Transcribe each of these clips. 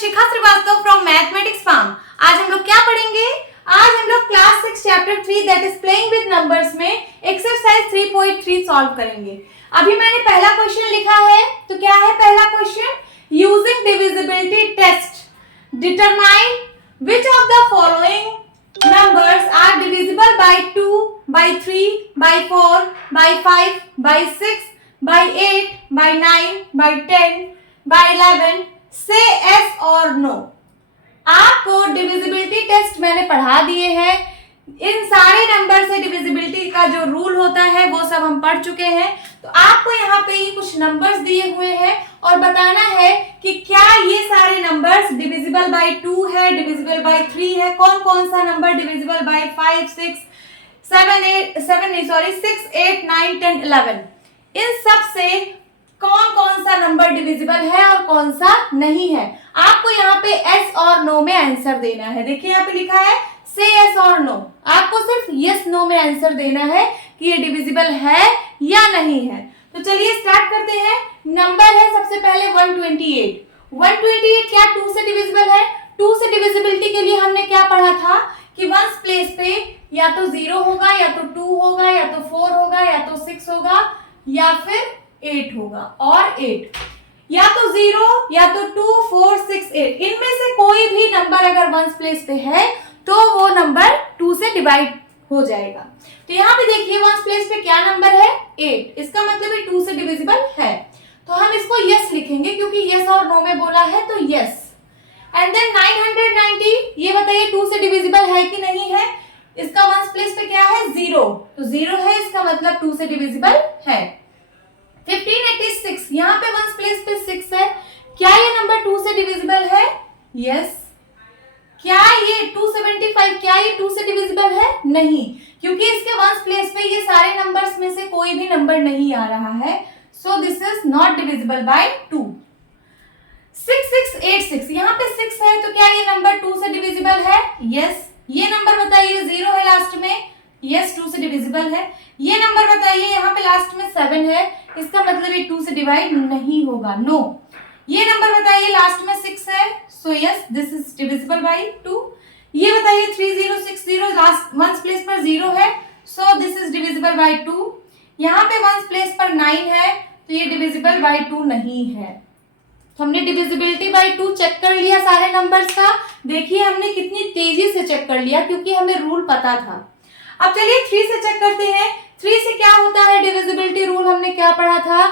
Shikha Srivastava from mathematics farm. आज हम लोग क्या पढ़ेंगे? आज हम लोग class 6 chapter 3 that is playing with numbers में एक्सरसाइज 3.3 सॉल्व करेंगे। अभी मैंने पहला क्वेश्चन लिखा है, तो क्या है पहला question? Using divisibility test determine which of the following numbers are divisible by 2, by 3, by 4, by 5, by 6, by 8, by 9, by 10, by 11. Say yes or no. आपको डिविजिबिलिटी टेस्ट मैंने पढ़ा दिए हैं। इन सारे नंबर से डिविजिबिलिटी का जो रूल होता है वो सब हम पढ़ चुके हैं। तो आपको यहाँ पे ये कुछ नंबर्स दिए हुए हैं और बताना है कि क्या ये सारे नंबर्स डिविजिबल बाय 2 है, डिविजिबल बाय 3 है, कौन कौन सा नंबर डिविजिबल बाय 5, 6, 8, 9, 10, 11। इन सब से कौन कौन सा नंबर डिविजिबल है और कौन सा नहीं है। आपको यहाँ पे एस और नो में आंसर देना है। देखिए यहाँ पे लिखा है से यस और नो। आपको सिर्फ यस नो में आंसर देना है कि ये डिविजिबल है या नहीं है। तो चलिए स्टार्ट करते हैं। नंबर है सबसे पहले 128। 128 क्या 2 से डिविजिबल है? 2 से डिविजिबिलिटी के लिए हमने क्या पढ़ा था कि वंस प्लेस पे या तो 0 होगा, या तो 2 होगा, या तो 4 होगा, या तो 6 होगा, या फिर 8 होगा। और 8 या तो 0 या तो 2, 4, 6, 8 इनमें से कोई भी नंबर अगर वंस प्लेस पे है तो वो नंबर 2 से डिवाइड हो जाएगा। तो यहाँ पे देखिए वंस प्लेस पे क्या नंबर है? 8। इसका मतलब ये 2 से डिविजिबल है। तो हम इसको यस लिखेंगे क्योंकि यस और नो में बोला है तो यस। एंड देन 990, ये बताइए 2 से डिविजिबल है कि नहीं है? इसका वंस प्लेस पे क्या है? 0। तो 0 है, इसका मतलब 2 से डिविजिबल है। 1586 यहाँ पे वंस प्लेस पे 6 है। क्या ये नंबर 2 से डिविजिबल है? यस। क्या ये 275 क्या ये 2 से डिविजिबल है? नहीं, क्योंकि इसके वंस प्लेस पे ये सारे नंबर्स में से कोई भी नंबर नहीं आ रहा है। So this is not divisible by 2। 6686 यहाँ पे 6 है, तो क्या ये नंबर 2 से डिविजिबल है? यस। ये नंबर बताइए 0 है लास्ट में, यस 2 से डिविजिबल है। ये नंबर बताइए यहाँ पे लास्ट में 7 है, इसका मतलब ये 2 से डिवाइड नहीं होगा, नो। ये नंबर बताइए लास्ट में 6 है, so yes this is divisible by 2। ये बताइए 3060 लास्ट वंस प्लेस पर 0 है, so this is divisible by 2। यहाँ पे वंस प्लेस पर 9 है, तो ये डिविजिबल बाय 2 नहीं है। तो हमने डिविजिबिलिटी बाय 2 चेक कर लिया सारे नंबर्स का। देखिए हमने कितनी तेजी से चेक कर लिया क्योंकि हमें रूल पता था। अब चलिए 3 से चेक करते हैं। 3 से क्या होता है डिविजिबिलिटी रूल हमने क्या पढ़ा था?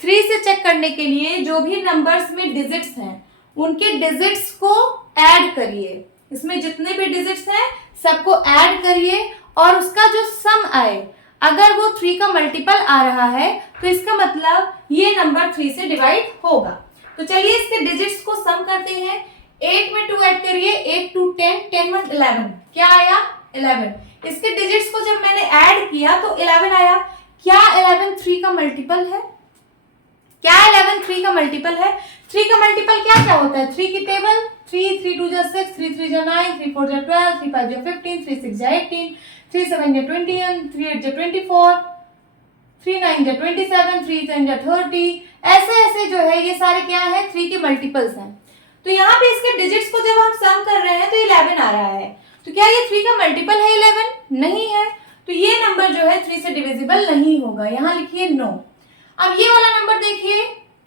3 से चेक करने के लिए जो भी नंबर्स में डिजिट्स हैं उनके डिजिट्स को ऐड करिए। इसमें जितने भी डिजिट्स हैं सबको ऐड करिए और उसका जो सम आए, अगर वो 3 का मल्टीपल आ रहा है तो इसका मतलब ये नंबर 3 से डिवाइड होगा। तो चलिए इसके डिजिट्स को सम करते हैं। 8 में 2 ऐड करिए, 8 2 10, 10 1 11। क्या आया? 11। इसके डिजिट्स को जब मैंने ऐड किया तो 11 आया। क्या 11 3 का मल्टीपल है? क्या 11 3 का मल्टीपल है? 3 का मल्टीपल क्या क्या होता है? 3 की टेबल 3, 3 2 जा 6, 3 3 जा 9, 3 4 जा 12, 3 5 जा 15, 3 6 जा 18, 3 7 जा 21, 3 8 जा 24, 3 9 जा 27, 3 10 जा 30। ऐसे ऐसे जो है ये सारे क्या है? 3 के मल्टीपल्स हैं। तो यहाँ पे इसके डिजिट्स को जब हम सम कर रहे हैं तो 11 आ रहा है। तो क्या ये 3 का मल्टीपल है 11? नहीं है। तो ये नंबर जो है 3 से डिविजिबल नहीं होगा। यहाँ लिखिए नो। अब ये वाला नंबर देखिए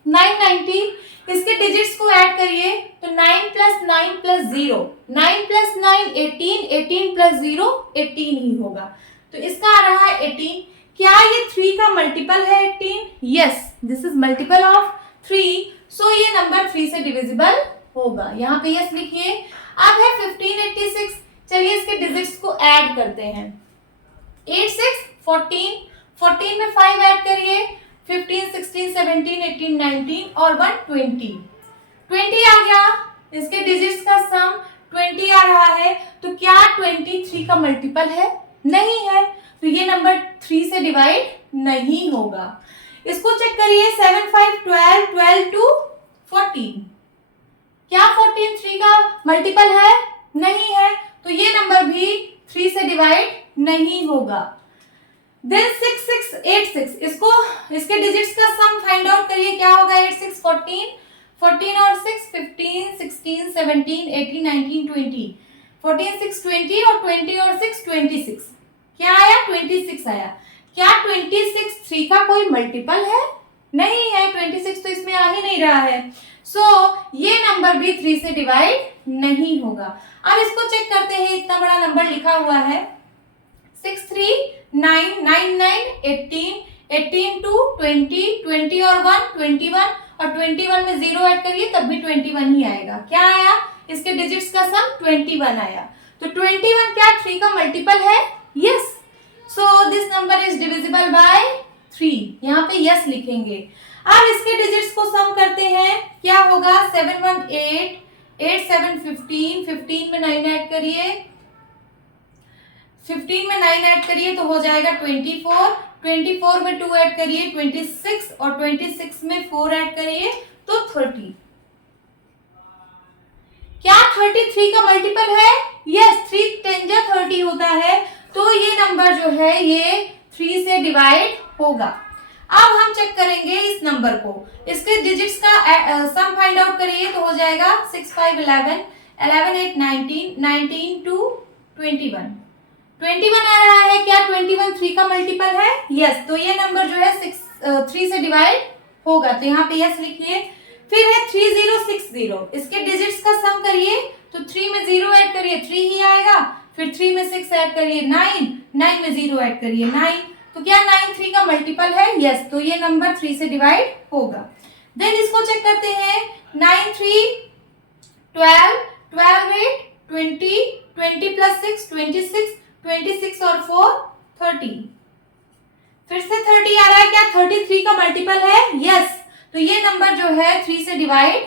990, इसके डिजिट्स को ऐड करिए तो 9 प्लस 9 प्लस 0, 9 प्लस 9 18, 18 प्लस 0 18 ही होगा। तो इसका आ रहा है 18। क्या ये 3 का मल्टीपल है 18? Yes, this is multiple of 3, सो ये नंबर 3 से डिविजिबल होगा। यहाँ पे यस लिखिए। अब है 1586। चलिए इसके डिजिट्स को ऐड करते हैं। 8 6 14, 14 में 5 ऐड करिए, 15 16 17 18 19 और 1 20 आ गया। इसके डिजिट्स का सम 20 आ रहा है। तो क्या 20 3 का मल्टीपल है? नहीं है। तो ये नंबर 3 से डिवाइड नहीं होगा। इसको चेक करिए 7 5 12, 12 2 14। क्या 14 3 का मल्टीपल है? नहीं है। तो ये नंबर भी 3 से डिवाइड नहीं होगा। देन 6686 इसको इसके डिजिट्स का सम फाइंड आउट करिए। क्या होगा? 8 6 14, 14 और 6 15 16 17 18 19 20, 14 6 20 और 20 और 6 26, क्या आया 26 आया। क्या 26 3 का कोई मल्टीपल है? नहीं है, 26 तो इसमें आ ही नहीं रहा है। सो ये नंबर भी 3 से डिवाइड नहीं होगा। अब इसको चेक करते हैं, इतना बड़ा नंबर लिखा हुआ है 6 3 9 9 9 18 18 2 20 20 और 1 21 और 21 में 0 ऐड करिए तब भी 21 ही आएगा। क्या आया? इसके डिजिट्स का सम 21 आया। तो 21 क्या 3 का मल्टीपल है? Yes. So this number is divisible by 3, यहाँ पे यस लिखेंगे। अब इसके डिजिट्स को सम करते हैं, क्या होगा 7 1 8 8 7 15 15 में 9 ऐड करिए, 15 में 9 ऐड करिए तो हो जाएगा 24, 24 में 2 ऐड करिए 26 और 26 में 4 ऐड करिए तो 30। क्या 33 का मल्टीपल है? यस, 3 10 जा 30 होता है, तो ये नंबर जो है ये 3 से डिवाइड होगा। अब हम चेक करेंगे इस नंबर को, इसके डिजिट्स का सम फाइंड आउट करिए तो हो जाएगा 6 5 11 11 8 19 19 2 21, 21 आ रहा है। क्या 21 3 का मल्टीपल है? यस। तो ये नंबर जो है 3 से डिवाइड होगा, तो यहाँ पे यस लिखिए। फिर है 3060, इसके डिजिट्स का सम करिए तो 3 में 0 ऐड करिए 3 ही आएगा, फिर 3 में 6 ऐड करिए 9, 9 में 0 ऐड करिए 9, तो क्या 9 3 का मल्टीपल है? यस। तो ये नंबर 3 से डिवाइड होगा। देन इसको चेक करते हैं, 9 3 12 12 8 20 20 प्लस 6 26 26 और 4 30, फिर से 30 आ रहा है। क्या 33 का मल्टीपल है? यस। तो ये नंबर जो है 3 से डिवाइड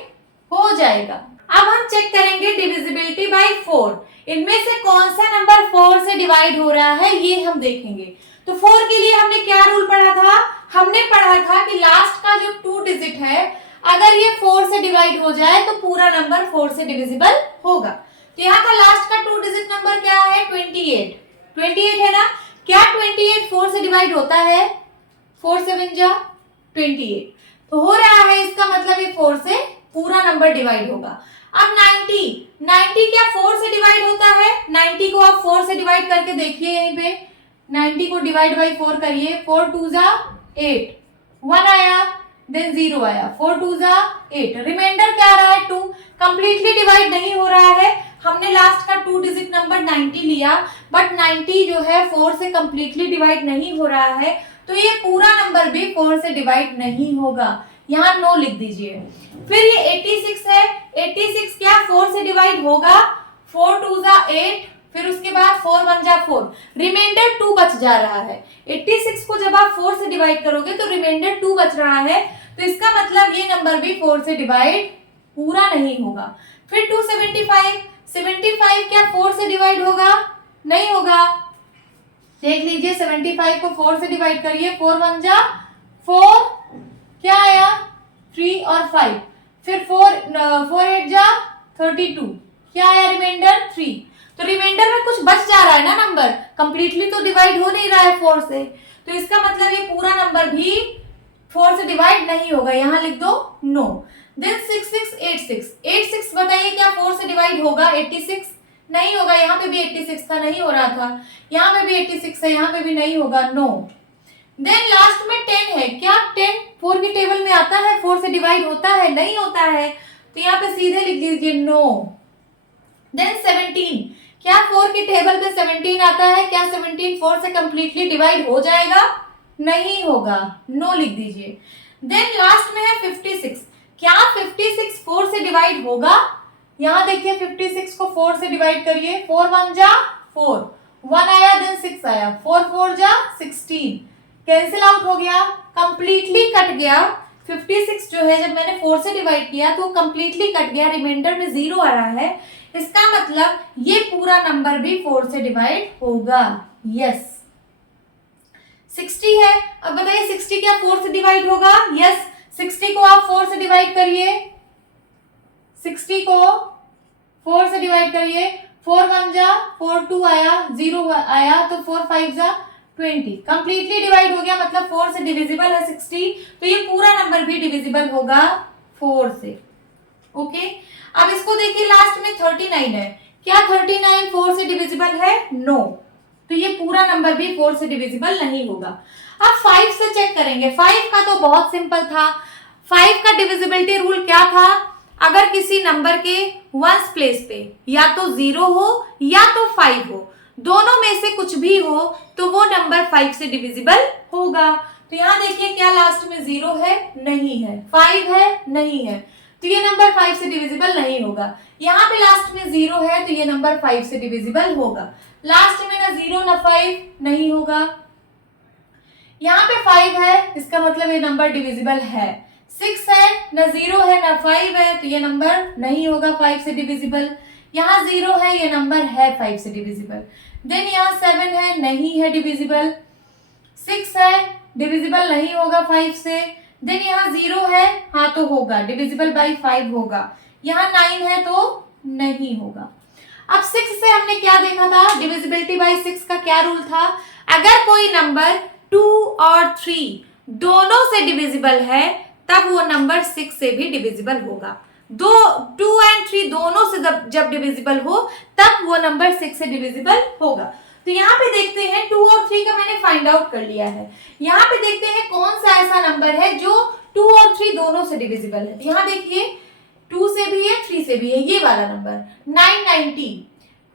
हो जाएगा। अब हम चेक करेंगे डिविजिबिलिटी बाय 4, इनमें से कौन सा नंबर 4 से डिवाइड हो रहा है ये हम देखेंगे। तो 4 के लिए हमने क्या रूल पढ़ा था? हमने पढ़ा था कि लास्ट का जो 2 डिजिट है अगर ये 4 से डिवाइड हो जाए तो पूरा नंबर 4 से डिविजिबल होगा। तो यहाँ का लास्ट का 2 डिजिट नंबर क्या है? 28, 28 है ना। क्या 28 4 से डिवाइड होता है? 4 7 जा 28, तो हो रहा है, इसका मतलब ये 4 से पूरा नंबर डिवाइड होगा। अब 90 क्या 4 से डिवाइड होता है? 90 को आप 4 से डिवाइड करके देखिए, यहीं पे 90 को डिवाइड बाई 4 करिए, 4 2 जा 8, 1 आया, देन 0 आया, 4 2 जा 8, रिमाइंडर क्या आ रहा है 2, कंप्लीटली डिवाइड नहीं हो रहा है। हमने लास्ट का 2 डिजिट नंबर 90 लिया, बट 90 जो है 4 से कंप्लीटली डिवाइड नहीं हो रहा है, तो ये पूरा नंबर भी 4 से डिवाइड नहीं होगा, यहाँ नो लिख दीजिए। फिर ये 86 है, 86 क्या 4 से डिवाइड होगा? 4 2 जा 8, फिर उसके बाद 4 1 जा 4, रिमाइंडर 2 बच जा रहा है। 86 को जब आप 4 से डिवाइड करोगे तो रिमाइंडर 2 बच रहा है, तो इसका मतलब ये नंबर भी 4 से डिवाइड पूरा नहीं होगा। फिर 275, 75 क्या 4 से डिवाइड होगा? नहीं होगा। देख लीजिए 75 को 4 से डिवाइड करिए, 4 1 जा 4, क्या आया 3 और 5, फिर 4 8 जा 32, क्या आया रिमाइंडर 3, तो रिमाइंडर में कुछ बच जा रहा है ना नंबर, कंप्लीटली तो डिवाइड हो नहीं रहा है 4 से, तो इसका मतलब ये पूरा नंबर भी 4 से डिवाइड नहीं होगा, यहाँ लिख दो नो। देन 6686, 86 बताइए क्या 4 से डिवाइड होगा? 86 नहीं होगा, यहाँ पे भी 86 था, नहीं हो रहा था, यहाँ पे भी 86 है, यहाँ पे भी नहीं होगा, नो। देन लास्ट में 10 है, क्या 10 4 की टेबल में आता है? 4 से डिवाइड होता है? नहीं होता है, तो यहाँ पे सीधे लिख दीजिए नो। देन 17, क्या 4 की टेबल पे 17 आता है? क्या 17 4 से कंप्लीटली डिवाइड हो जाएगा? नहीं होगा, नो लिख दीजिए। देन लास्ट में है 56, क्या 56 4 से डिवाइड होगा? यहाँ देखिए 56 को 4 से डिवाइड करिए, 4 1 जा 4, 1 आया, देन 6 आया, 4 4 जा 16, कैंसिल आउट हो गया, कंप्लीटली कट गया। 56 जो है जब मैंने 4 से डिवाइड किया तो कंप्लीटली कट गया, रिमाइंडर में 0 आ रहा है, इसका मतलब ये पूरा नंबर भी 4 से डिवाइड होगा। यस। 60 है, अब बताइए 60 क्या 4 से डिवाइड होगा? यस। 60 को आप 4 से डिवाइड करिए, 60 को 4 से डिवाइड करिए, 4 1 जा 4 2 आया, 0 आया, तो 4 5 जा 20, कंप्लीटली डिवाइड हो गया, मतलब 4 से डिविजिबल है 60, तो ये पूरा नंबर भी डिविजिबल होगा 4 से। ओके, अब इसको देखिए लास्ट में 39 है, क्या 39 4 से डिविजिबल है? नो, तो ये पूरा नंबर भी 4 से डिविजिबल नहीं होगा। अब 5 से चेक करेंगे। 5 का तो बहुत सिंपल था। 5 का डिविजिबिलिटी रूल क्या था? अगर किसी नंबर के वंस प्लेस पे या तो 0 हो या तो 5 हो, दोनों में से कुछ भी हो तो वो नंबर 5 से डिविजिबल होगा। तो यहाँ देखिए क्या लास्ट में 0 है? नहीं है। 5 है? नहीं है। तो ये नंबर 5 से डिविजिबल नहीं होगा। यहाँ पे लास्ट में 0 है तो ये नंबर 5 से डिविजिबल होगा। लास्ट में ना 0 ना 5, नहीं होगा। यहाँ पे 5 है, इसका मतलब ये नंबर डिविजिबल है। 6 है, ना 0 है ना 5 है, तो ये नंबर नहीं होगा 5 से डिविजिबल। यहाँ 0 है, ये नंबर है 5 से डिविजिबल। देन यहाँ 7 है, नहीं है डिविजिबल। 6 है, डिविजिबल नहीं होगा 5 से। देन यहाँ 0 है, हाँ तो होगा, डिविजिबल बाई 5 होगा। यहाँ 9 है तो नहीं होगा। अब 6 से हमने क्या देखा था? डिविजिबिलिटी बाई 6 का क्या रूल था? अगर कोई नंबर 2 और 3 दोनों से डिविजिबल है तब वो नंबर 6 से भी डिविजिबल होगा। 2 और 3 दोनों से जब डिविजिबल हो तब वो नंबर 6 से डिविजिबल होगा। तो यहाँ पे देखते हैं 2 और 3 का मैंने फाइंड आउट कर लिया है। यहाँ पे देखते हैं कौन सा ऐसा नंबर है जो 2 और 3 दोनों से डिविजिबल है। यहाँ देखिए 2 से भी है 3 से भी है, ये वाला नंबर 990,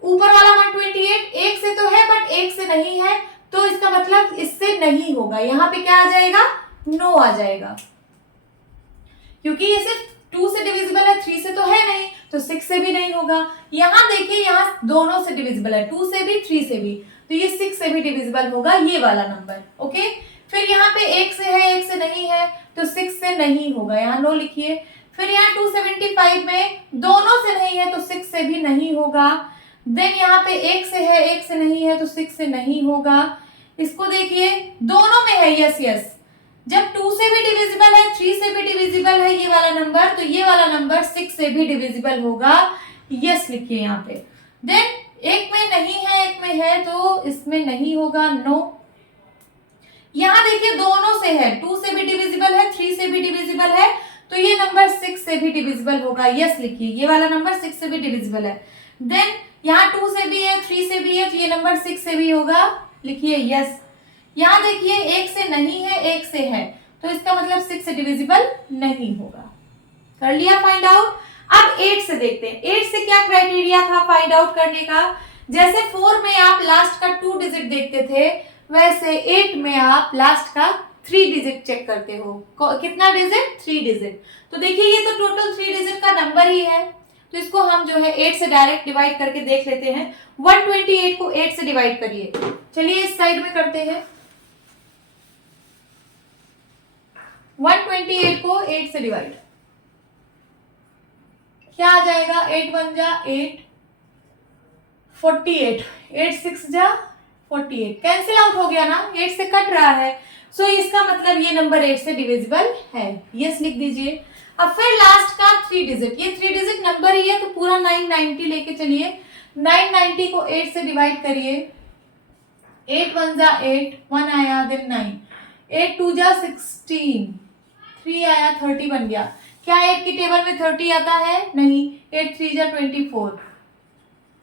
ऊपर वाला 128, एक से तो है बट एक से नहीं है, तो इसका मतलब इससे नहीं होगा। यहाँ पे क्या आ जाएगा? नो आ जाएगा, क्योंकि ये सिर्फ 2 से डिविजिबल है, 3 से तो है नहीं, तो 6 से भी नहीं होगा। यहाँ देखिए यहाँ दोनों से डिविजिबल है, 2 से भी 3 से भी, तो ये 6 से भी डिविजिबल होगा, ये वाला नंबर। ओके, फिर यहाँ पे एक से है एक से नहीं है, तो 6 से नहीं होगा, यहाँ नो लिखिए। फिर यहाँ 275 में दोनों से नहीं है तो 6 से भी नहीं होगा। देन यहाँ पे एक से है एक से नहीं है तो 6 से नहीं होगा। इसको देखिए दोनों में है, यस यस, जब 2 से भी डिविजिबल है 3 से भी डिविजिबल है ये वाला नंबर, तो ये वाला नंबर 6 से भी डिविजिबल होगा, यस लिखिए यहाँ पे। देन एक में नहीं है एक में है तो इसमें नहीं होगा, नो। यहाँ देखिए दोनों से है, 2 से भी डिविजिबल है 3 से भी डिविजिबल है, तो ये नंबर 6 से भी डिविजिबल होगा, यस लिखिए, ये वाला नंबर 6 से भी डिविजिबल है। देन यहाँ 2 से भी है 3 से भी है, तो ये नंबर 6 से भी होगा, लिखिए यस। यहाँ देखिए एक से नहीं है एक से है, तो इसका मतलब 6 से डिविजिबल नहीं होगा। कर लिया फाइंड आउट। अब 8 से देखते हैं। 8 से क्या क्राइटेरिया था फाइंड आउट करने का? जैसे 4 में आप लास्ट का 2 डिजिट देखते थे, वैसे 8 में आप लास्ट का 3 डिजिट चेक करते हो। कितना डिजिट? 3 डिजिट। तो देखिए ये तो टोटल 3 डिजिट का नंबर ही है, तो इसको हम जो है 8 से डायरेक्ट डिवाइड करके देख लेते हैं। 128 को 8 से डिवाइड करिए। चलिए इस साइड में करते हैं। 128 को 8 से डिवाइड, क्या आ जाएगा? 8 1 जा 8, 48, 8 6 जा 48, कैंसिल आउट हो गया ना, 8 से कट रहा है, सो इसका मतलब ये नंबर 8 से डिविजिबल है, यस लिख दीजिए। अब फिर लास्ट का 3 डिजिट, ये 3 डिजिट नंबर ही है तो पूरा 990 लेके चलिए। 990 को 8 से डिवाइड करिए। 8 1 जा 8, 1 आया, देन 9, 8 2 जा 16, 3 आया, 30 बन गया। क्या 8 की टेबल में 30 आता है? नहीं। 8 3 जा 24,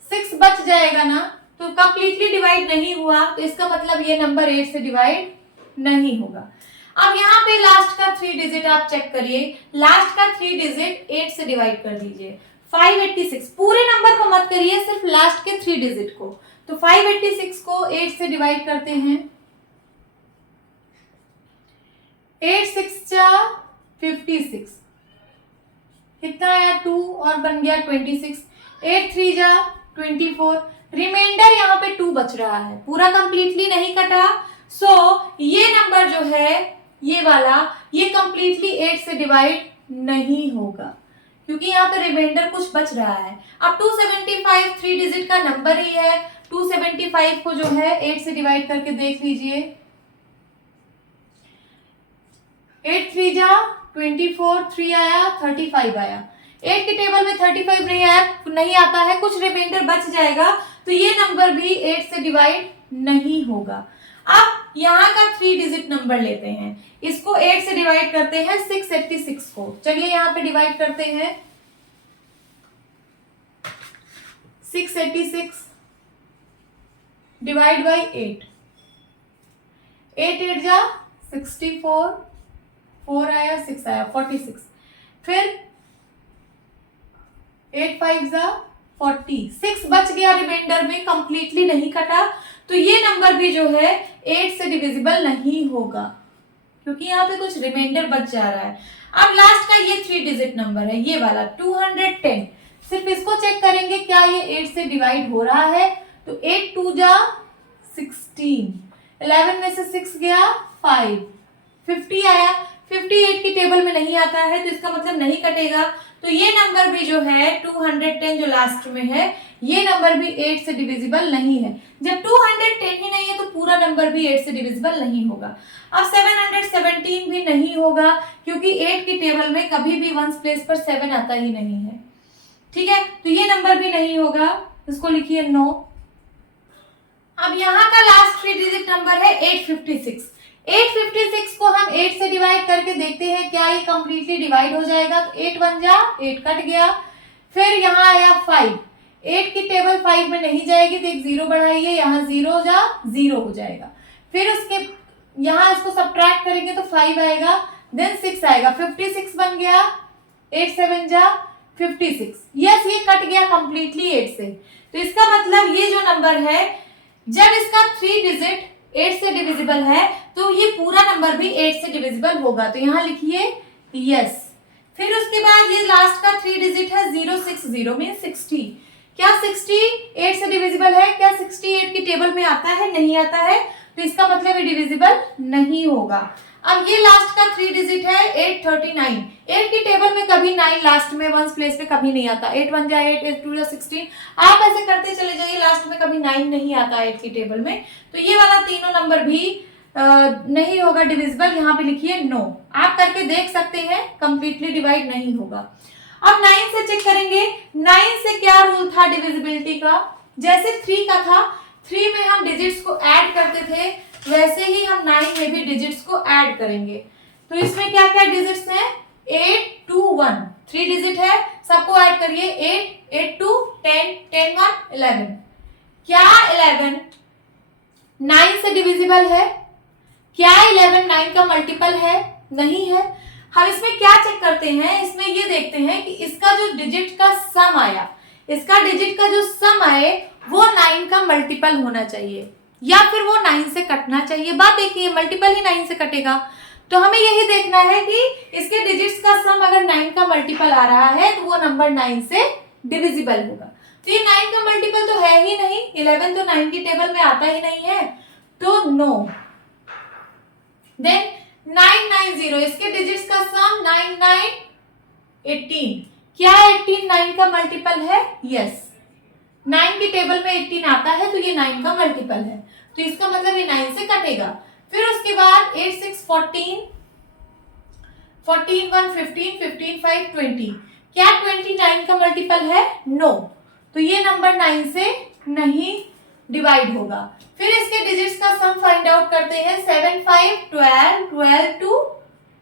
6 बच जाएगा ना, तो कंप्लीटली डिवाइड नहीं हुआ, तो इसका मतलब ये नंबर 8 से डिवाइड नहीं होगा। अब यहाँ पे लास्ट का 3 डिजिट आप चेक करिए। लास्ट का 3 डिजिट 8 से डिवाइड कर दीजिए। 586, पूरे नंबर को मत करिए, सिर्फ लास्ट के 3 डिजिट को। तो 586 को 8 से डिवाइड करते हैं। 8 6 जा 56, कितना आया? 2 और बन गया 26। 8 3 जा 24, रिमाइंडर यहाँ पे 2 बच रहा है, पूरा कंप्लीटली नहीं कटा, सो ये नंबर जो है ये वाला, ये कंप्लीटली 8 से डिवाइड नहीं होगा, क्योंकि यहाँ पे रिमाइंडर कुछ बच रहा है। अब 275 3 डिजिट का नंबर ही है, 275 को जो है 8 से डिवाइड करके देख लीजिए। 8 3 जा 24, 3 आया, 35 आया। 8 की टेबल में 35 नहीं आया, नहीं आता है, कुछ रिमाइंडर बच जाएगा, तो ये नंबर भी 8 से डिवाइड नहीं होगा। अब यहाँ का 3 डिजिट नंबर लेते हैं, इसको 8 से डिवाइड करते हैं 686 को। चलिए यहाँ पे डिवाइड करते हैं। 686 डिवाइड बाई 8, 8 8 जा 64, 4 आया 6 आया 46, फिर 8 5 जा 40, 6 बच गया रिमाइंडर में, कंप्लीटली नहीं कटा, तो ये नंबर भी जो है 8 से डिविजिबल नहीं होगा क्योंकि यहाँ पे कुछ रिमाइंडर बच जा रहा है। अब लास्ट का ये 3 डिजिट नंबर है, ये वाला 210, सिर्फ इसको चेक करेंगे क्या ये 8 से डिवाइड हो रहा है, तो 8 2 जा 16, 11 में से 6 गया 5, 50 आया, 58 की टेबल में नहीं आता है तो इसका मतलब नहीं कटेगा, तो ये नंबर भी जो है 210 जो लास्ट में है ये नंबर भी 8 से डिविजिबल नहीं है। जब 210 ही नहीं है तो पूरा नंबर भी 8 से डिविजिबल नहीं होगा। अब 717 भी नहीं होगा क्योंकि 8 की टेबल में कभी भी वंस प्लेस पर 7 आता ही नहीं है, ठीक है, तो ये नंबर भी नहीं होगा, इसको लिखिए नो। अब यहाँ का लास्ट 3 डिजिट नंबर है 856, 856 को हम 8 से डिवाइड करके देखते हैं क्या ये कंप्लीटली डिवाइड हो जाएगा, तो 8 1 जा 8 कट गया, फिर यहाँ आया 5, 8 की टेबल 5 में नहीं जाएगी तो एक 0 बढ़ाइए, यहाँ 0 जा 0 हो जाएगा, फिर उसके यहाँ इसको सब्ट्रैक्ट करेंगे तो 5 आएगा, देन 6 आएगा, 56 बन गया, 8 7 जा 56, यस ये कट गया कंप्लीटली 8 से, तो इसका मतलब ये जो नंबर है जब इसका 3 डिजिट 8 से डिविजिबल है तो ये पूरा नंबर भी 8 से डिविजिबल होगा, तो यहाँ लिखिए यस। फिर उसके बाद ये लास्ट का 3 डिजिट है 060 मीन 60, क्या 60 8 से डिविजिबल है, क्या 68 की टेबल में आता है, नहीं आता है, तो इसका मतलब ये डिविजिबल नहीं होगा। अब ये लास्ट का 3 डिजिट है 839, 8 की टेबल में कभी 9 लास्ट में वंस प्लेस पे कभी नहीं आता, 8 1 जा 8, 8 2 जा 16, आप ऐसे करते चले जाइए, लास्ट में कभी 9 नहीं आता 8 की टेबल में, तो ये वाला तीनों नंबर भी नहीं होगा डिविजिबल, यहाँ पे लिखिए नो। आप करके देख सकते हैं कंप्लीटली डिवाइड नहीं होगा। अब 9 से चेक करेंगे, 9 से क्या रूल था डिविजिबिलिटी का, जैसे 3 का था, 3 में हम डिजिट्स को ऐड करते थे वैसे ही हम 9 में भी डिजिट्स को ऐड करेंगे, तो इसमें क्या क्या डिजिट्स हैं, 8 2 1, 3 डिजिट है, सबको ऐड करिए, 8 8 2 10 10 1 11, क्या 11 9 से डिविजिबल है, क्या 11 9 का मल्टीपल है, नहीं है। हम इसमें क्या चेक करते हैं, इसमें ये देखते हैं कि इसका जो डिजिट का सम आया, इसका डिजिट का जो सम आए वो 9 का मल्टीपल होना चाहिए या फिर वो 9 से कटना चाहिए। बात एक ही है, मल्टीपल ही 9 से कटेगा, तो हमें यही देखना है कि इसके डिजिट्स का सम अगर 9 का मल्टीपल आ रहा है तो वो नंबर 9 से डिविजिबल होगा। तो ये 9 का मल्टीपल तो है ही नहीं, 11 तो 9 की टेबल में आता ही नहीं है, तो नो। देन 990, इसके डिजिट्स का सम 9 9 18, क्या 18 9 का मल्टीपल है, यस 9 की टेबल में 18 आता है तो ये 9 का मल्टीपल है, तो इसका मतलब ये 9 से कटेगा। फिर उसके बाद 8 6 14, 14 1 15, 15 5 20, क्या 29 का मल्टीपल है, नो, तो ये नंबर 9 से नहीं डिवाइड होगा। फिर इसके डिजिट्स का सम फाइंड आउट करते हैं, 7 5 12 12 2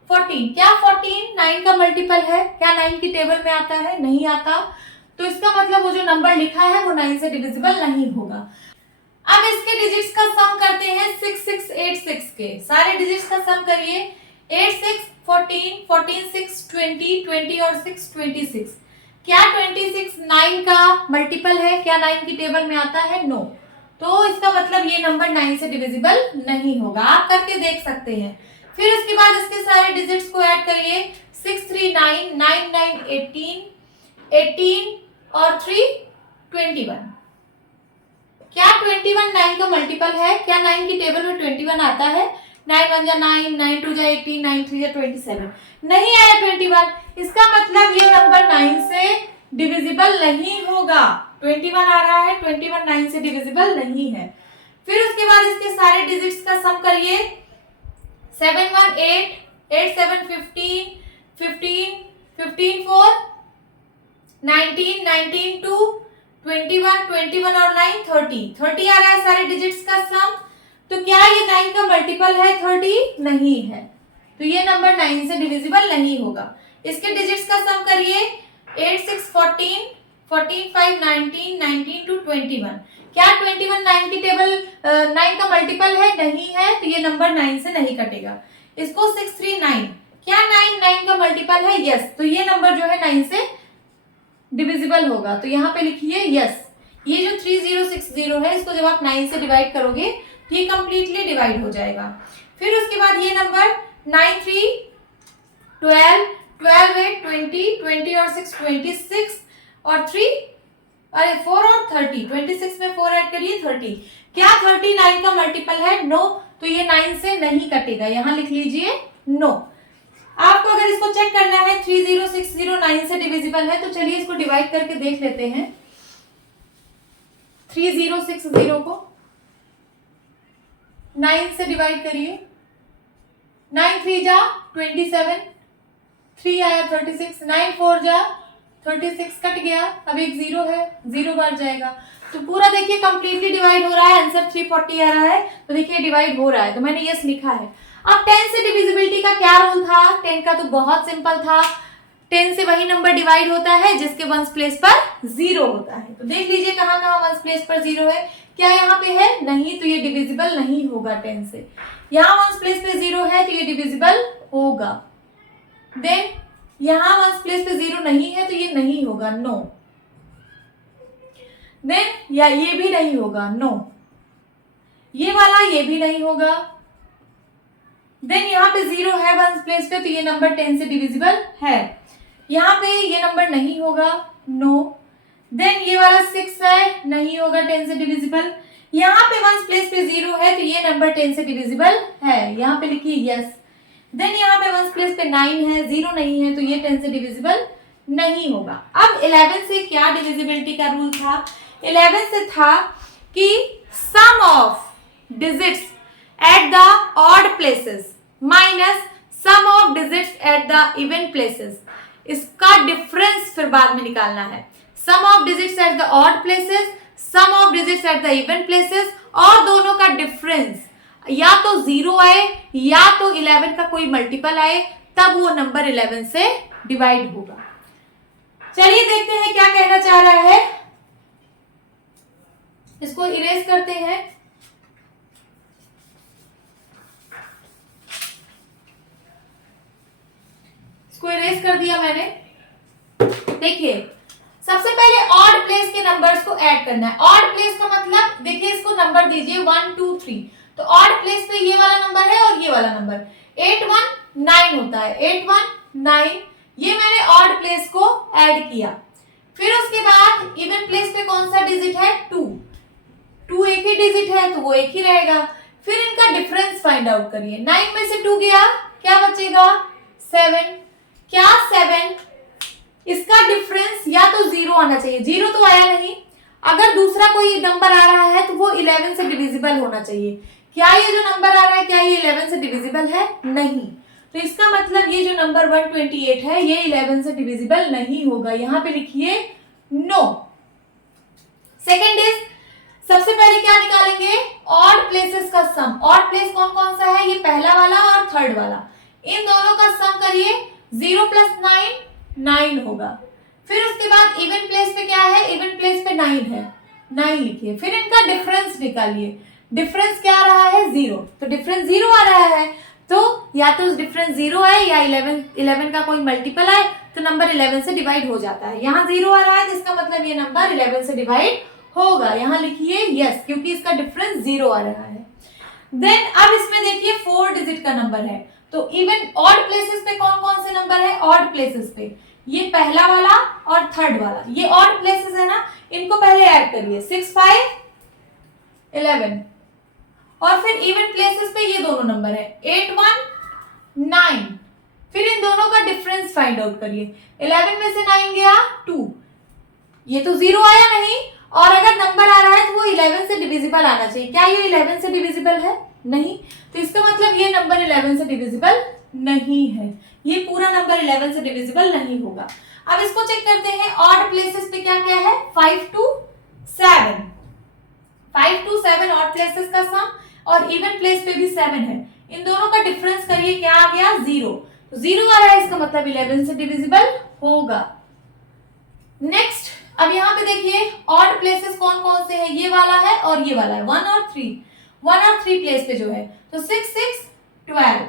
14, क्या 14 9 का मल्टीपल है, क्या 9 की टेबल में आता है, नहीं आता, तो इसका मतलब वो जो नंबर लिखा है वो 9 से डिविजिबल नहीं होगा। अब इसके डिजिट्स का सम करते हैं 6 6 8 6 के, सारे डिजिट्स का सम करिए, 8 6 14 14 6 20 20 और 6 26, क्या 26 9 का मल्टीपल है, क्या 9 की टेबल में आता है, नो, तो इसका मतलब ये नंबर 9 से डिविजिबल नहीं होगा। आप करके देख सकते हैं। फिर उसके बाद इसके सारे डिजिट्स को ऐड करिए, 6 3 9 9 9 18 18 और 3 21, क्या 21 9 का मल्टीपल है, क्या 9 की टेबल में 21 आता है, 9 1 जा 9 9 2 जा 18 9 3 जा 27, नहीं आया 21, इसका मतलब ये नंबर 9 से डिविजिबल नहीं होगा। 21 आ रहा है, 21 9 से डिविजिबल नहीं है। फिर उसके बाद इसके सारे डिजिट्स का सम करिए, 7 1 8 8 7 15 15 15 4 19 19 2 21 21 और 9 30 30 आ रहा है सारे डिजिट्स का सम, तो क्या ये 9 का मल्टीपल है 30, नहीं है, तो ये नंबर 9 से डिविजिबल नहीं होगा। इसके डिजिट्स का सम करिए, 8 6 14 14, 5, 19, 19 to 21। क्या 21 9 की टेबल 9 का मल्टीपल है? नहीं है, तो ये नंबर 9 से नहीं कटेगा। इसको 6, 3, 9, क्या 9 9 का मल्टीपल है? यस, तो ये नंबर जो है 9 से डिविजिबल होगा, तो यहाँ पे लिखिए यस। ये जो 3060 है, इसको जब आप 9 से डिवाइड करोगे तो ये कंप्लीटली डिवाइड हो जाएगा। फिर उसके बाद ये नंबर 9, 3, 12, 12, 8, 20, 20 और 6, 26 और 3, अरे 4 और 30, 26 में 4 ऐड करिए 30। क्या 39 का मल्टीपल है? नो, तो ये 9 से नहीं कटेगा, यहाँ लिख लीजिए नो। आपको अगर इसको चेक करना है 3060 9 से डिविजिबल है, तो चलिए इसको डिवाइड करके देख लेते हैं। 3060 को 9 से डिवाइड करिए। 9 3 जा 27, 3 आया 36, 9 4 जा 36, कट गया, अब एक 0 है, 0 बार जाएगा, तो पूरा देखिए कंप्लीटली डिवाइड हो रहा है। आंसर 340 आ रहा है, तो देखिए डिवाइड हो रहा है, तो मैंने यस लिखा है। अब 10 से डिविजिबिलिटी का क्या रूल था? 10 का तो बहुत सिंपल था, 10 से वही नंबर डिवाइड होता है जिसके वंस प्लेस पर 0 होता है। तो देख लीजिए कहाँ कहाँ वंस प्लेस पर 0 है। क्या यहाँ पे है? नहीं, तो ये डिविजिबल नहीं होगा 10 से। यहाँ वंस प्लेस पे 0 है, तो ये डिविजिबल होगा। देन यहाँ वंस प्लेस पे 0 नहीं है, तो ये नहीं होगा, नो। देन या ये भी नहीं होगा, नो। ये वाला ये भी नहीं होगा। देन यहाँ पे 0 है वंस प्लेस पे, तो ये नंबर 10 से डिविजिबल है। यहाँ पे ये नंबर नहीं होगा, नो। देन ये वाला 6 है, नहीं होगा 10 से डिविजिबल। यहाँ पे वंस प्लेस पे 0 है, तो ये नंबर 10 से डिविजिबल है, यहाँ पे लिखिए यस। देन यहाँ पे वंस प्लेस पे 9 है, 0 नहीं है, तो ये 10 से डिविजिबल नहीं होगा। अब 11 से क्या डिविजिबिलिटी का रूल था? 11 से था कि sum of digits at the odd places minus sum of digits at the even places, इसका डिफरेंस फिर बाद में निकालना है। Sum of digits at the odd places, sum of digits at the even places, और दोनों का डिफरेंस या तो 0 आए या तो 11 का कोई मल्टीपल आए, तब वो नंबर 11 से डिवाइड होगा। चलिए देखते हैं क्या कहना चाह रहा है। इसको इरेज करते हैं। इसको इरेज कर दिया मैंने। देखिए सबसे पहले ऑड प्लेस के नंबर्स को ऐड करना है। ऑड प्लेस का मतलब देखिए, इसको नंबर दीजिए 1 2 3, तो ऑड प्लेस पे ये वाला नंबर है और ये वाला नंबर 8 1 9 होता है। 8 1 9, ये मैंने ऑड प्लेस को ऐड किया। फिर उसके बाद इवन प्लेस पे कौन सा डिजिट है? 2 2 एक ही डिजिट है, तो वो एक ही रहेगा। फिर इनका डिफरेंस फाइंड आउट करिए। 9 में से 2 गया, क्या बचेगा? 7। क्या 7? इसका डिफरेंस या तो 0 आना चाहिए, 0 तो आया नहीं। अगर दूसरा कोई नंबर आ रहा है तो वो 11 से डिविजिबल होना चाहिए। क्या ये जो नंबर आ रहा है, क्या ये 11 से डिविजिबल है? नहीं, तो इसका मतलब ये जो नंबर 128 है, ये 11 से डिविजिबल नहीं होगा, यहाँ पे लिखिए नो। सेकेंड इज, सबसे पहले क्या निकालेंगे? ऑड प्लेसेस का सम। ऑड प्लेस कौन कौन सा है? ये पहला वाला और थर्ड वाला, इन दोनों का सम करिए। 0 + 9 9 होगा। फिर उसके बाद इवन प्लेस पे क्या है? इवन प्लेस पे 9 है, 9 लिखिए। फिर इनका डिफरेंस निकालिए। डिफरेंस क्या आ रहा है? 0, तो डिफरेंस 0 आ रहा है, तो या तो डिफरेंस 0 आए या 11 का कोई मल्टीपल आए, तो नंबर 11 से डिवाइड हो जाता है। यहाँ 0 आ रहा है, तो इसका मतलब ये नंबर 11 से डिवाइड होगा, यहाँ लिखिए यस, क्योंकि इसका डिफरेंस 0 आ रहा है। देन अब इसमें देखिए 4 डिजिट का नंबर है, तो इवन ऑड प्लेसेस पे कौन कौन से नंबर है? ऑड प्लेसेस पे ये पहला वाला और थर्ड वाला, ये ऑड प्लेसेस है ना, इनको पहले ऐड करिए। 6 5 11, और फिर इवन प्लेसेस पे ये दोनों नंबर है 8 1 9। फिर इन दोनों का डिफरेंस फाइंड आउट करिए। 11 में से 9 गया 2, ये तो 0 आया नहीं, और अगर नंबर आ रहा है तो वो 11 से डिविजिबल आना चाहिए। क्या ये 11 से डिविजिबल है? नहीं, तो इसका मतलब ये नंबर 11 से डिविजिबल नहीं है, ये पूरा नंबर 11 से डिविजिबल नहीं होगा। अब इसको चेक करते हैं। ऑड प्लेसेस पे क्या क्या है? 5 2 7, 5 2 7 ऑड प्लेसेस का सम, और इवन प्लेस पे भी 7 है। इन दोनों का डिफरेंस करिए, क्या आ गया? 0, तो 0 आ रहा है, इसका मतलब 11 से डिविजिबल होगा। नेक्स्ट, अब यहाँ ऑड प्लेसेस कौन कौन से हैं, ये वाला है और ये वाला है, 1 और 3 प्लेस पे जो है, तो 6 6 12।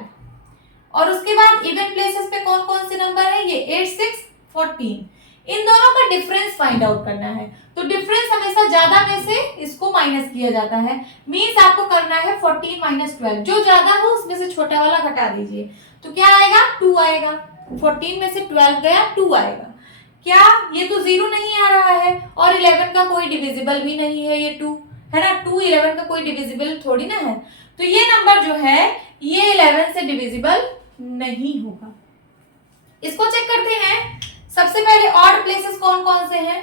और उसके बाद इवन प्लेसेस पे कौन कौन से नंबर है, ये 8 6 14। इन दोनों का डिफरेंस फाइंड आउट करना है, तो डिफरेंस हमेशा ज्यादा में से इसको माइनस किया जाता है, मींस आपको करना है 14 माइनस 12, जो ज्यादा हो उसमें से छोटा वाला घटा दीजिए, तो क्या आएगा, 2 आएगा। 14 में से 12 गया, 2 आएगा। क्या ये तो 0 नहीं आ रहा है, और 11 का कोई डिविजिबल भी नहीं है, ये 2 है ना, 2 11 का कोई डिविजिबल थोड़ी ना है, तो ये नंबर जो है ये 11 से डिविजिबल नहीं होगा। इसको चेक करते हैं। सबसे पहले ऑड प्लेसेस कौन कौन से हैं,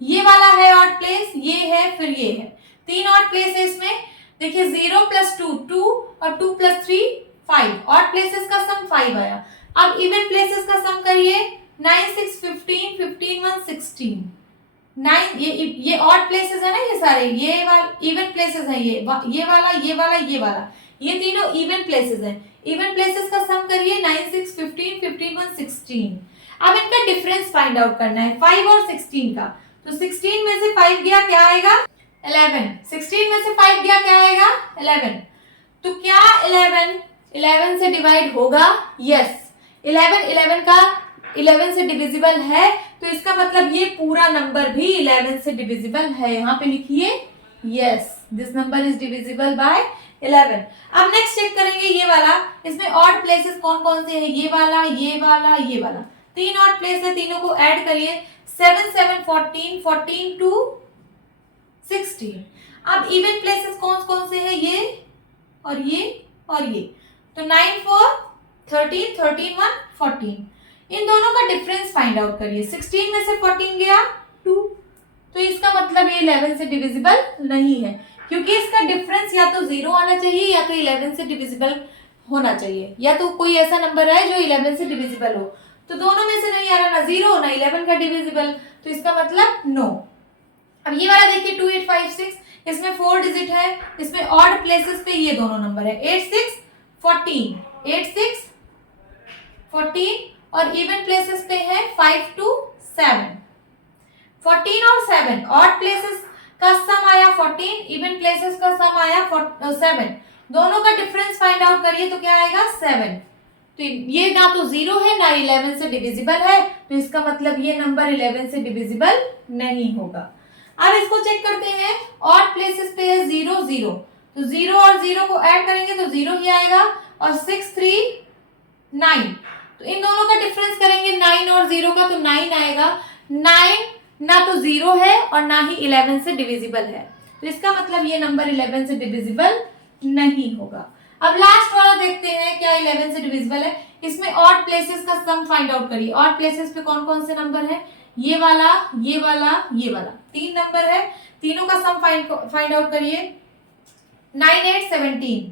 ये वाला है ऑड प्लेस, ये है, फिर ये है, 3 ऑड प्लेस है इसमें। देखिए 0 + 2 2 और 2 + 3 5, ऑड प्लेसेस का सम 5 आया। अब इवन प्लेसेस का सम करिए, 9 6 15 15 1 16। 9 ये ऑड प्लेसेस है ना, ये सारे ये वाला इवन प्लेसेस है, ये वाला ये वाला ये वाला, ये तीनों इवन प्लेसेस हैं। इवन प्लेसेस का सम करिए, 9 6 15 15 1 16। अब इनका डिफरेंस फाइंड आउट करना है 5 और 16 का, तो 16 में से 5 गया, क्या आएगा, 11। 16 में से 5 गया, क्या आएगा, 11। तो क्या 11 से डिवाइड होगा, यस। 11 से डिविजिबल है, तो इसका मतलब ये पूरा नंबर भी 11 से डिविजिबल है। यहाँ पे लिखिए yes, this number is divisible by 11। अब नेक्स्ट चेक करेंगे ये वाला, इसमें ऑड प्लेसेस कौन कौन से हैं, ये वाला ये वाला ये वाला, 3 ऑड प्लेस है, तीनों को ऐड करिए, 7 7 14 14 2 16। अब इवन प्लेसेस कौन कौन से हैं, ये और ये और ये, तो 9 4 13 13 1 14। इन दोनों का डिफरेंस फाइंड आउट करिए, 16 में से 14 गया 2, तो इसका मतलब ये 11 से डिविजिबल नहीं है, क्योंकि इसका डिफरेंस या तो 0 आना चाहिए या तो 11 से डिविजिबल होना चाहिए, या तो कोई ऐसा नंबर है जो 11 से डिविजिबल हो, तो दोनों में से नहीं आ रहा, ना 0 ना 11 का डिविजिबल, तो इसका मतलब नो। अब ये वाला देखिए 2 8 5 6, इसमें 4 डिजिट है, इसमें ऑड प्लेसेस पे ये दोनों नंबर है, 8 6 14 8 6 14, और इवन प्लेसेस पे है 5 2 7। 14 और 7 ऑड प्लेसेस का सम आया 14, इवन प्लेसेस का सम आया 7, दोनों का डिफरेंस फाइंड आउट करिए, तो क्या आएगा, 7। तो ये ना तो 0 है ना 11 से डिविजिबल है, तो इसका मतलब ये नंबर 11 से डिविजिबल नहीं होगा। अब इसको चेक करते हैं, ऑड प्लेसेस पे है 0 0, तो 0 और 0 को ऐड करेंगे तो 0 ही आएगा, और 6 3 9, तो इन दोनों का डिफरेंस करेंगे 9 और 0 का, तो 9 आएगा। 9 ना तो 0 है और ना ही 11 से डिविजिबल है, तो इसका मतलब ये नंबर 11 से डिविजिबल नहीं होगा। अब लास्ट वाला देखते हैं, क्या 11 से डिविजिबल है। इसमें ऑड प्लेसेस का सम फाइंड आउट करिए। ऑड प्लेसेस पे कौन कौन से नंबर है, ये वाला ये वाला ये वाला, 3 नंबर है, तीनों का सम फाइंड आउट करिए, 9 8 17।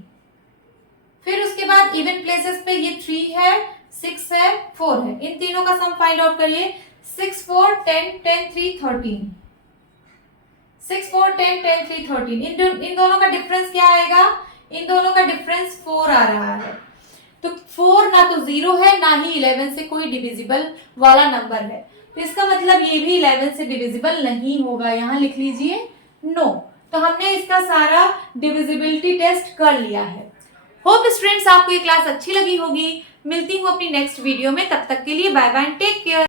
फिर उसके बाद इवन प्लेसेस पे ये 3 है 6 है 4 है, इन तीनों का सम फाइंड आउट करिए, 6 4 10 10 3 13। 6 4 10 10 3 13, इन दोनों का डिफरेंस क्या आएगा, इन दोनों का डिफरेंस 4 आ रहा है, तो 4 ना तो 0 है ना ही 11 से कोई डिविजिबल वाला नंबर है, तो इसका मतलब ये भी 11 से डिविजिबल नहीं होगा। यहाँ लिख लीजिए नो। तो हमने इसका सारा डिविजिबिलिटी टेस्ट कर लिया है। होप स्टूडेंट्स आपको ये क्लास अच्छी लगी होगी। मिलती हूँ अपनी नेक्स्ट वीडियो में, तब तक के लिए बाय बाय, टेक केयर।